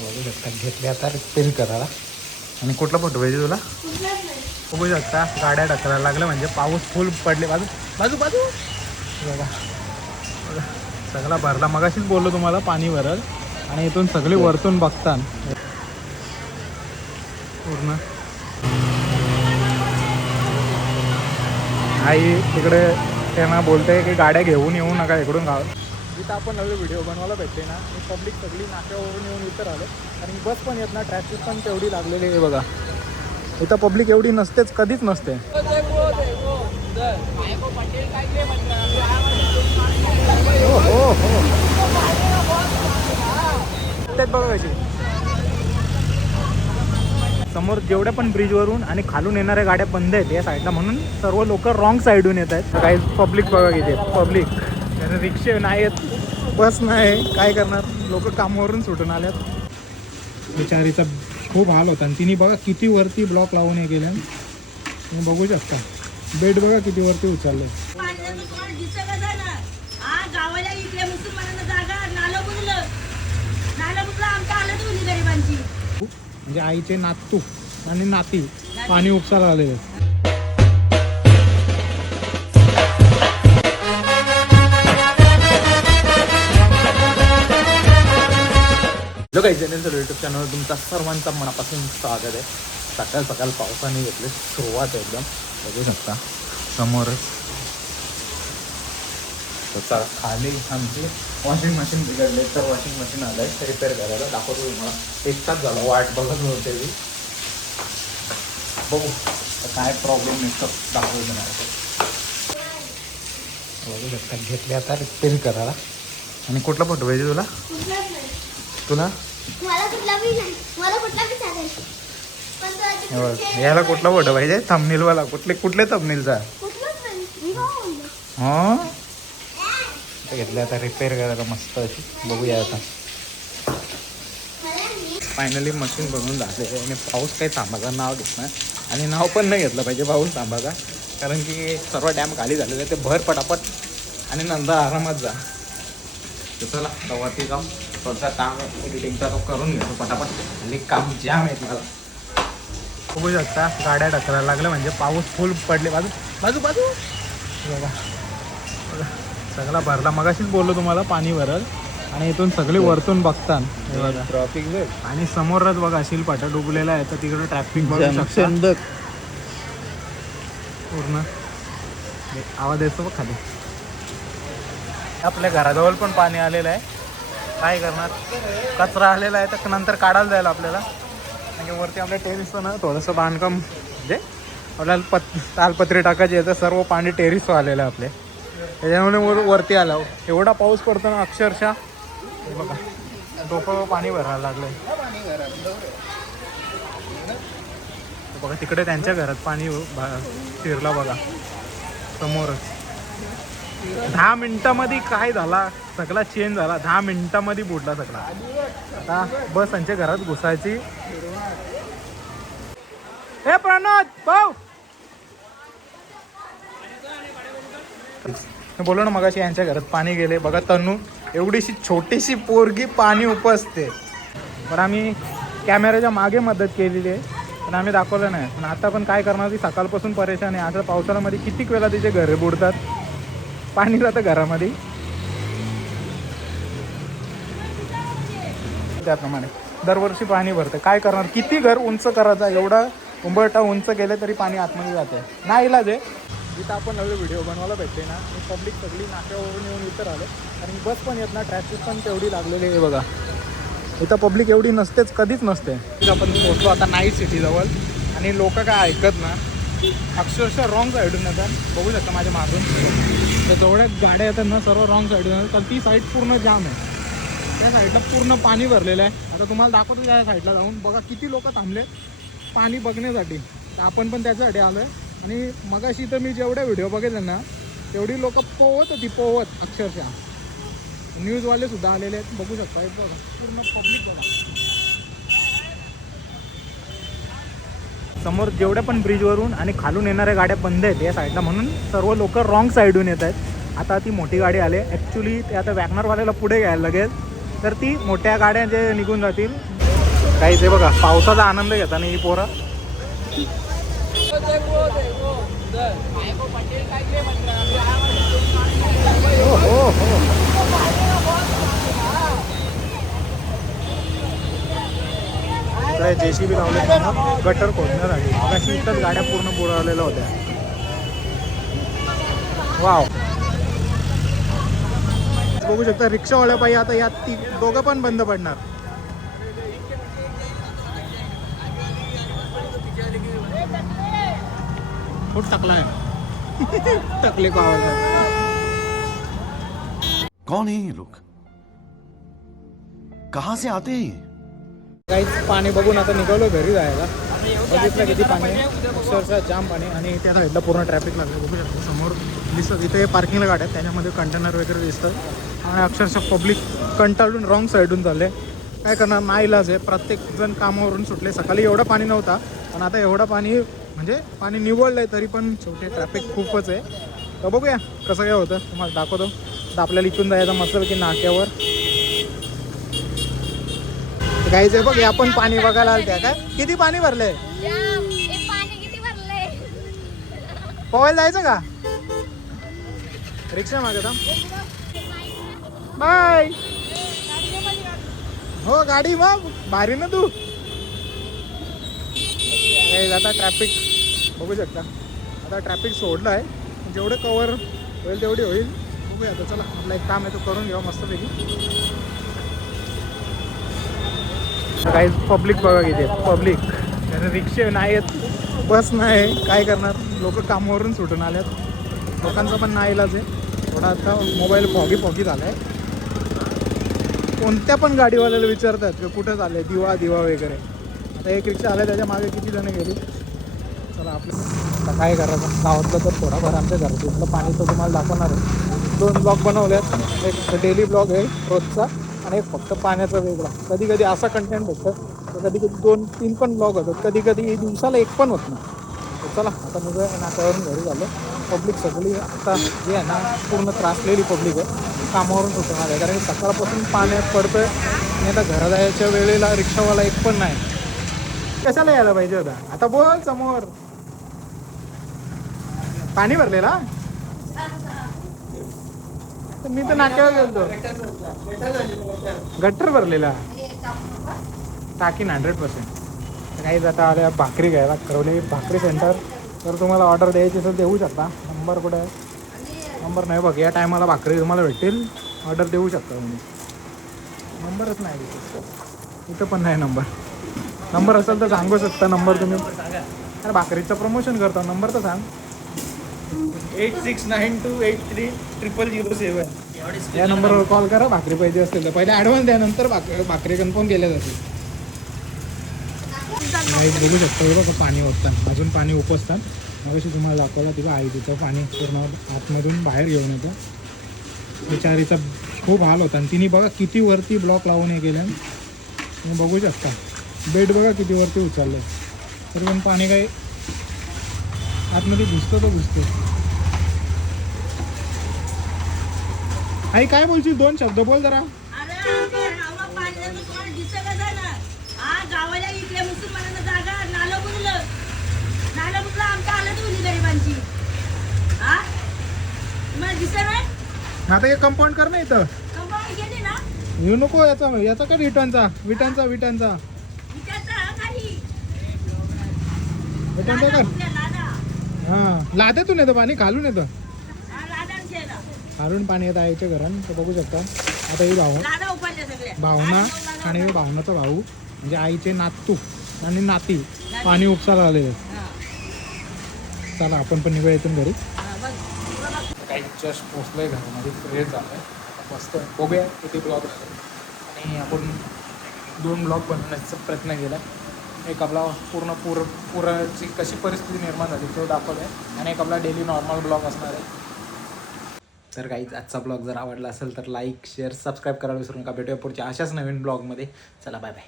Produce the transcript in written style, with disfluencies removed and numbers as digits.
बघू शकता घेतले आता रिपेअर करायला. आणि कुठला फोटो पाहिजे तुला? बघू शकता गाड्या ढकलायला लागल्या म्हणजे पाऊस फुल पडले. बाजू बाजू बाजू बघा बघा सगळा भरला. मगाशीच बोललो तुम्हाला पाणी भरल आणि इथून सगळे वरतून बघतात पूर्ण. आई तिकडे त्यांना बोलते की गाड्या घेऊन येऊ नका इकडून गाव. जिथं आपण नवीन व्हिडिओ बनवायला भेटते ना मी पब्लिक सगळी नाक्यावरून येऊन इतर आलो. आणि बस पण येत ना ट्रॅफिक पण तेवढी लागलेली आहे बघा. इथं पब्लिक एवढी नसतेच कधीच नसते. हो हो हो तेच बघा कशी समोर जेवढ्या पण ब्रिजवरून आणि खालून येणाऱ्या गाड्या बंद आहेत या साईडला म्हणून सर्व लोक रॉंग साईडून येत आहेत. काही पब्लिक बघा इथे पब्लिक रिक्षे नाही आहेत बस नाही काय करणार. लोक कामावरून सुटून आल्यात. बिचारीचा खूप हाल होता आणि तिने बघा किती वरती ब्लॉक लावून हे केलं तुम्ही बघू शकता. बेड बघा किती वरती उचलले. म्हणजे आईचे नातू आणि नाती पाणी उपसायला आलेले. जो काही चॅनलचं यूट्यूब चॅनल तुमचा सर्वांचा मनापासून स्वागत आहे. सकाळ सकाळ पावसाने घेतले सुरुवात आहे एकदम बघू शकता समोरच. तर खाली आमची वॉशिंग मशीन बिघडले तर वॉशिंग मशीन आलं आहे रिपेअर करायला. दाखवतो तुम्हाला. एक तास झाला वाट बघत होते मी. बघू काय प्रॉब्लेम आहे तर दाखवतो नाही. बघू शकता घेतले आता रिपेअर करायला. आणि कुठला फोटो पाहिजे तुला? तुला याला कुठला फोटो पाहिजे? थंबनेलवाला कुठले थंबनेलचा? हा घेतलं आता रिपेअर करायला मस्त अशी. बघूया आता फायनली मशीन बनवून झाले आणि पाऊस काही थांबायचं नाव घेत नाही आणि नाव पण नाही घेतलं पाहिजे पाऊस थांबायचा. कारण की सर्व डॅम खाली झालेले ते भर पटापट आणि नंतर आरामात जा. चला रवाती काम स्वतः काम एडिटिंगचा तो करून घेतो पटापट आणि काम जाम आहे मला. बघू शकता गाड्या ढकलायला लागल्या म्हणजे पाऊस फुल पडले. बाजू बाजू बाजू बघा सगळा भरला. मगाशीच बोललो तुम्हाला पाणी भरल आणि इथून सगळे वरतून बघतात ट्रॅफिक. आणि समोरच बघा शिलपाटा डुबलेला आहे तर तिकडे ट्रॅफिक बघू शकता पूर्ण. आवाज येतो बघ खाली. आपल्या घराजवळ पण पाणी आलेलं आहे. काय करणार कचरा आलेला आहे तर नंतर काढायला जायला आपल्याला. म्हणजे वरती आपल्या टेरिसवर ना थोडंसं बांधकाम म्हणजे आपल्याला तालपत्री टाकायची आहे तर सर्व पाणी टेरिसवर आलेलं आहे आपले. त्याच्यामुळे वरती आला. एवढा पाऊस पडतो ना अक्षरशः हे बघा डोकं पाणी भरायला लागलंय. बघा तिकडे त्यांच्या घरात पाणी शिरला बघा समोरच. 10 मिनिटामध्ये काय झाला सगळा चेंज झाला. 10 मिनिटामध्ये बुडला सगळा. आता बस त्यांच्या घरात घुसायची. हे प्रणोद भाऊ बोलो ना मगाशी यांच्या घरात पाणी गेले. बघा तनू एवढीशी छोटीशी पोरगी पाणी उपसते. पण आम्ही कॅमेऱ्याच्या मागे मदत केलेली आहे पण आम्ही दाखवलं नाही. पण आता पण काय करणार ती सकाळपासून परेशान आहे. आता पावसाळ्यामध्ये कितीक वेळा तिचे घरे बुडतात पाणी जातं घरामध्ये. त्याप्रमाणे दरवर्षी पाणी भरतं. काय करणार किती घर उंच करायचं एवढा उंबरठा उंच गेले तरी पाणी आतमध्ये जाते. नाही इलाज आहे. जिथं आपण नवीन व्हिडिओ बनवायला भेटते ना मी पब्लिक सगळी नाक्यावरून येऊन इतर आलो. कारण बस पण येत ना ट्रॅफिक पण तेवढी लागलेली आहे बघा. इथं पब्लिक एवढी नसतेच कधीच नसते. आपण पोहोचलो आता नाईट सिटीजवळ आणि लोक काय ऐकत ना अक्षरशः रॉंग साईडून येतात. बघू शकता माझ्या मागून तर जेवढ्या गाड्या येतात ना सर्व रॉंग साईडून येतात. तर ती साईड पूर्ण जाम आहे. त्या साईडला पूर्ण पाणी भरलेलं आहे. आता तुम्हाला दाखवतो त्या साईडला जाऊन बघा किती लोक थांबले पाणी बघण्यासाठी. तर आपण पण त्याच्यासाठी आलो आहे. आणि मगाशी तर मी जेवढ्या व्हिडिओ बघितले ना तेवढी लोक पोहत होती पोहत अक्षरशः. न्यूजवाले सुद्धा आलेले आहेत बघू शकता. हे बघा पूर्ण पब्लिक बघा. समोर जेवढ्या पण ब्रिजवरून आणि खालून येणाऱ्या गाड्या बंद आहेत या साईडला म्हणून सर्व लोक रॉंग साईडून येत आहेत. आता ती मोठी गाडी आली ॲक्च्युली ते आता वॅगनरवाल्याला पुढे घ्यायला लागेल तर ती मोठ्या गाड्या जे निघून जातील काहीच आहे बघा, पावसाचा आनंद घेताना ही पोरं. काय JCB लावले गटर खोदण्यासाठी. अशी इथंच गाड्या पूर्ण बुडवलेल्या होत्या. वाव, बघू शकता रिक्षावाल्या पायी आता यात दोघं पण बंद पडणार. खूप टाकलाय टकले को आवाज. कौन है ये लोग, कहाँ से आते हैं? काहीच पाणी बघून आता निघालो घरी जायला. बघितलं किती पाणी, अक्षरशः जाम पाणी. आणि त्या साईडला पूर्ण ट्रॅफिक लागलं. बघू शकतो समोर दिसतं, इथे पार्किंगला गाड्या आहेत, त्याच्यामध्ये कंटेनर वगैरे दिसतं. आणि अक्षरशः पब्लिक कंटाळून रॉंग साईडून चालले. काय करणार, नाईलाज आहे. प्रत्येकजण कामावरून सुटले. सकाळी एवढा पाणी नव्हता, पण आता एवढं पाणी म्हणजे पाणी निवडलं आहे, तरी पण शेवटी ट्रॅफिक खूपच आहे. तर बघूया कसं काय होतं, तुम्हाला दाखवतो. तर आपल्याला इथून जायचं मस्त की नाक्यावर. काहीच आहे बघ, आपण पाणी बघायला आलत्या काय. किती पाणी भरलंय, पोहायला जायचं का? रिक्षा मागत बाय. हो गाडी मग भारी ना तू. आता ट्रॅफिक बघू शकता. आता ट्रॅफिक सोडलं आहे, जेवढे कवर होईल तेवढी होईल. बघूया आता, चला आपला एक काम आहे तो करून घेऊ मस्तपैकी. काही पब्लिक बघा किती पब्लिक. रिक्षे नाही आहेत, बस नाही, काय करणार. लोक कामावरून सुटून आल्यात. लोकांचा पण नाही इलाज आहे. थोडा आता मोबाईल फॉगी झाला आहे. कोणत्या पण गाडीवाल्याला विचारतात की कुठं चालले, दिवा वगैरे. आता एक रिक्षा आल्या, त्याच्या मागे किती जण गेली. चला आपलं आता काय करायचं. गावातलं तर थोडाफार आमच्या घरातलं पाणी तर तुम्हाला दाखवणार आहे. 2 ब्लॉग बनवल्यात. एक डेली ब्लॉग आहे रोजचा, आणि एक फक्त पाण्याचा वेगळा. कधी कधी असा कंटेंट होतं, तर कधी कधी 2-3 पण ब्लॉग होतात. कधी कधी दिवसाला एक पण होत नाही. तर चला आता मग नाक्यावरून घरी झालं. पब्लिक सगळी आता जे आहे ना, पूर्ण त्रासलेली पब्लिक आहे. कामावरून सुटणार आहे, कारण सकाळपासून पाण्यात पडतोय. आणि आता घरा जायच्या वेळेला रिक्षावाला एक पण नाही. कशाला यायला पाहिजे होता. आता बोल समोर पाणी भरलेला. मी तर नाक्यावर गेलतो, गट्टर भरलेला. टाकीन 100%. काही जाता आल्या भाकरी घ्यायला करवली भाकरी सेंटर. तर तुम्हाला ऑर्डर द्यायची तर देऊ शकता. नंबर कुठे आहे, नंबर नाही बघ. या टायमाला भाकरी तुम्हाला भेटेल, ऑर्डर देऊ शकता तुम्ही. नंबरच नाही इथं पण नाही नंबर. नंबर असेल तर सांगू शकता. नंबर तुम्ही, अरे भाकरीचं प्रमोशन करता, नंबर तर सांग. 8692830007 या नंबरवर कॉल करा. भाकरी पाहिजे असतील तर पहिले ॲडव्हान्स द्या, नंतर भाकरी कन्फर्म केल्या जातील. काही बघू शकतो हे बघा पाणी ओतताना. अजून पाणी उपसतात. मगाशी तुम्हाला दाखवलं तिथं आई, तिथं पाणी पूर्ण आतमधून बाहेर घेऊन येतं. बिचारीचा खूप हाल होता. आणि तिने बघा किती वरती ब्लॉक लावून हे केलं. तुम्ही बघू शकता बेड बघा किती वरती उचललं. तरी पण पाणी काही आतमध्ये घुसतं तर घुसतं. आई काय बोलशील, 2 शब्द बोल जरा. आता हे कंपाऊंड कर ना इथं. येऊ नको याचा का विटांचा विटांचा कर. हां लाद्यातून येतं पाणी, खालून येतं. खालून पाणी येतं आईच्या घरात. तर बघू शकता आता ही भावना आणि भावनाचा भाऊ म्हणजे आईचे नातू आणि नाती पाणी उपसायला आलेले. चला आपण पण निघूया इथून घरी. काही जस्ट पोचलोय घरामध्ये, फ्रेश झालं मस्त. बघूया किती ब्लॉग झाले. आणि आपण 2 ब्लॉग बनवण्याचा प्रयत्न केला. एक आपला पूर्ण पुराची कशी परिस्थिती निर्माण झाली तो दाखवलं आहे, आणि एक आपला डेली नॉर्मल ब्लॉग असणार आहे. तर काही आजचा ब्लॉग जर आवडला असेल तर लाईक शेअर सबस्क्राईब करायला विसरू नका. भेटूया पुढच्या अशाच नवीन ब्लॉगमध्ये. चला बाय बाय.